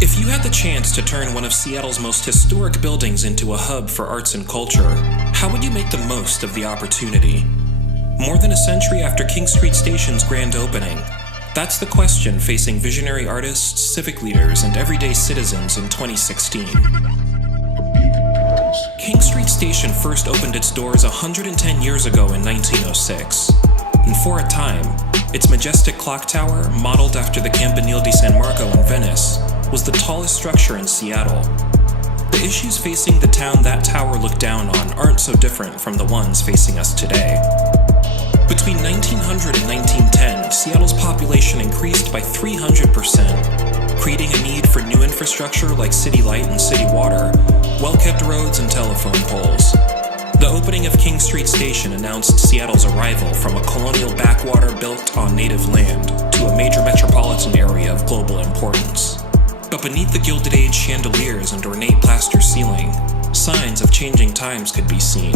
If you had the chance to turn one of Seattle's most historic buildings into a hub for arts and culture, how would you make the most of the opportunity? More than a century after King Street Station's grand opening, that's the question facing visionary artists, civic leaders, and everyday citizens in 2016. King Street Station first opened its doors 110 years ago in 1906, and for a time, its majestic clock tower, modeled after the Campanile di San Marco in Venice, was the tallest structure in Seattle. The issues facing the town that tower looked down on aren't so different from the ones facing us today. Between 1900 and 1910, Seattle's population increased by 300%, creating a need for new infrastructure like city light and city water, well-kept roads and telephone poles. The opening of King Street Station announced Seattle's arrival from a colonial backwater built on native land to a major metropolitan area of global importance. But beneath the Gilded Age chandeliers and ornate plaster ceiling, signs of changing times could be seen.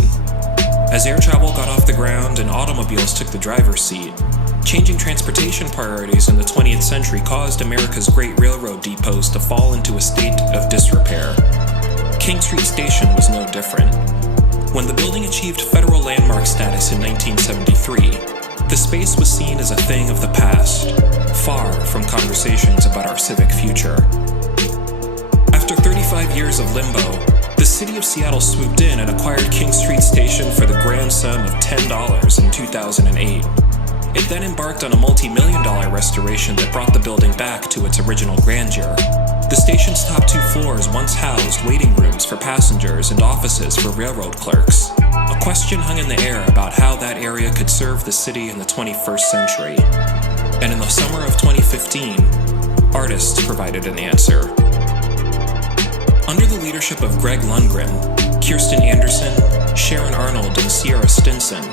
As air travel got off the ground and automobiles took the driver's seat, changing transportation priorities in the 20th century caused America's great railroad depots to fall into a state of disrepair. King Street Station was no different. When the building achieved federal landmark status in 1973, the space was seen as a thing of the past, far from conversations about our civic future. After 35 years of limbo, the city of Seattle swooped in and acquired King Street Station for the grand sum of $10 in 2008. It then embarked on a multi-million-dollar restoration that brought the building back to its original grandeur. The station's top 2 floors once housed waiting rooms for passengers and offices for railroad clerks. A question hung in the air about how that area could serve the city in the 21st century. And in the summer of 2015, artists provided an answer. Under the leadership of Greg Lundgren, Kirsten Anderson, Sharon Arnold, and Sierra Stinson,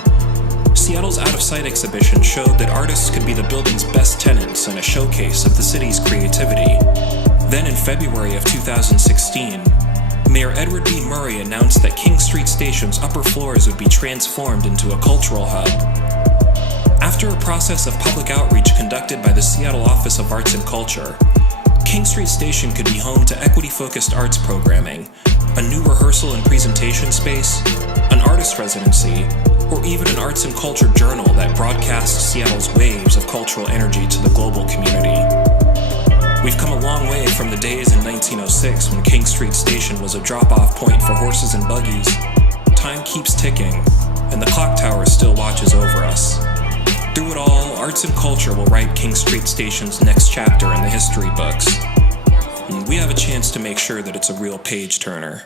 Seattle's Out of Sight exhibition showed that artists could be the building's best tenants and a showcase of the city's creativity. Then in February of 2016, Mayor Edward B. Murray announced that King Street Station's upper floors would be transformed into a cultural hub. After a process of public outreach conducted by the Seattle Office of Arts and Culture, King Street Station could be home to equity-focused arts programming, a new rehearsal and presentation space, an artist residency, or even an arts and culture journal that broadcasts Seattle's waves of cultural energy to the global community. We've come a long way from the days in 1906 when King Street Station was a drop-off point for horses and buggies. Time keeps ticking, and the clock tower still watches over us. Through it all, arts and culture will write King Street Station's next chapter in the history books. And we have a chance to make sure that it's a real page-turner.